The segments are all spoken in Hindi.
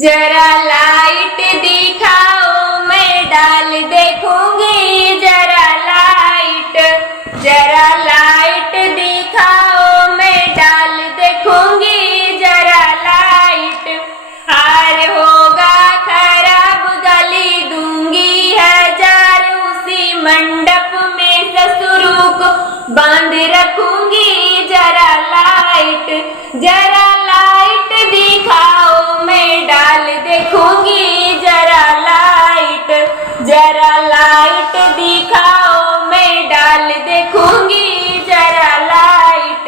जरा लाइट दिखाओ मैं डाल देखूंगी, जरा लाइट दिखाओ मैं डाल देखूंगी, जरा लाइट। हार होगा खराब गली दूंगी हजार, उसी मंडप में ससुरों को बांध रखूंगी, जरा लाइट दिखाओ मैं डाल देखूंगी, जरा लाइट दिखाओ मैं डाल देखूंगी, जरा लाइट।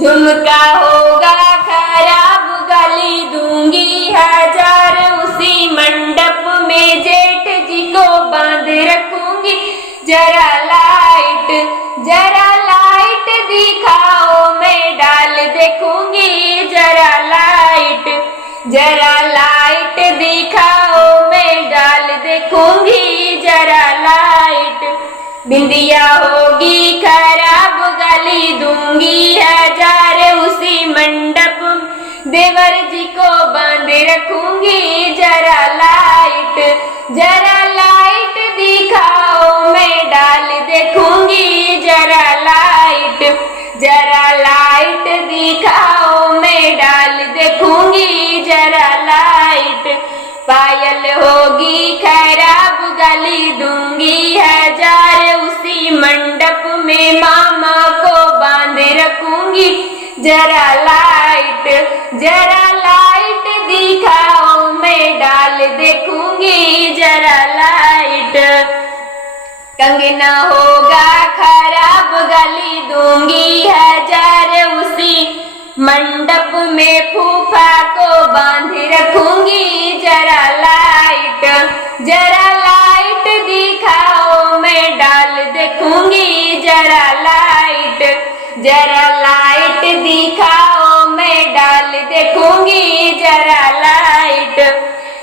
झुमका होगा खराब गली दूंगी हजार, उसी मंडप में जेठ जी को बांध रखूंगी, जरा लाइट दिखाओ मैं डाल देखूंगी, जरा लाइट दिखाओ मैं डाल देखूंगी, जरा लाइट। बिंदिया होगी खराब गली दूंगी हजार, उसी मंडप देवर जी को बांध रखूंगी, जरा लाइट दिखाओ मैं डाल देखूंगी, जरा लाइट दिखाओ मैं डाल देखूंगी, जरा लाइट। पायल होगी खराब गली दूंगी हजार, उसी मंडप में मामा को बांध रखूंगी, जरा लाइट दिखाओ मैं डाल देखूंगी, जरा लाइट। कंगना होगा खराब गली दूंगी हजार, उसी मंडप में फूफा को बांध रखूंगी, जरा लाइट दिखाओ मैं डाल देखूंगी, जरा लाइट दिखाओ मैं डाल देखूंगी, जरा लाइट।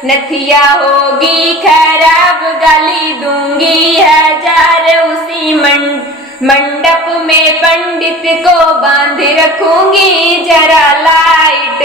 नथिया होगी खराब गली दूंगी हजार, उसी मंडप में पंडित को बांध रखूंगी, जरा लाइट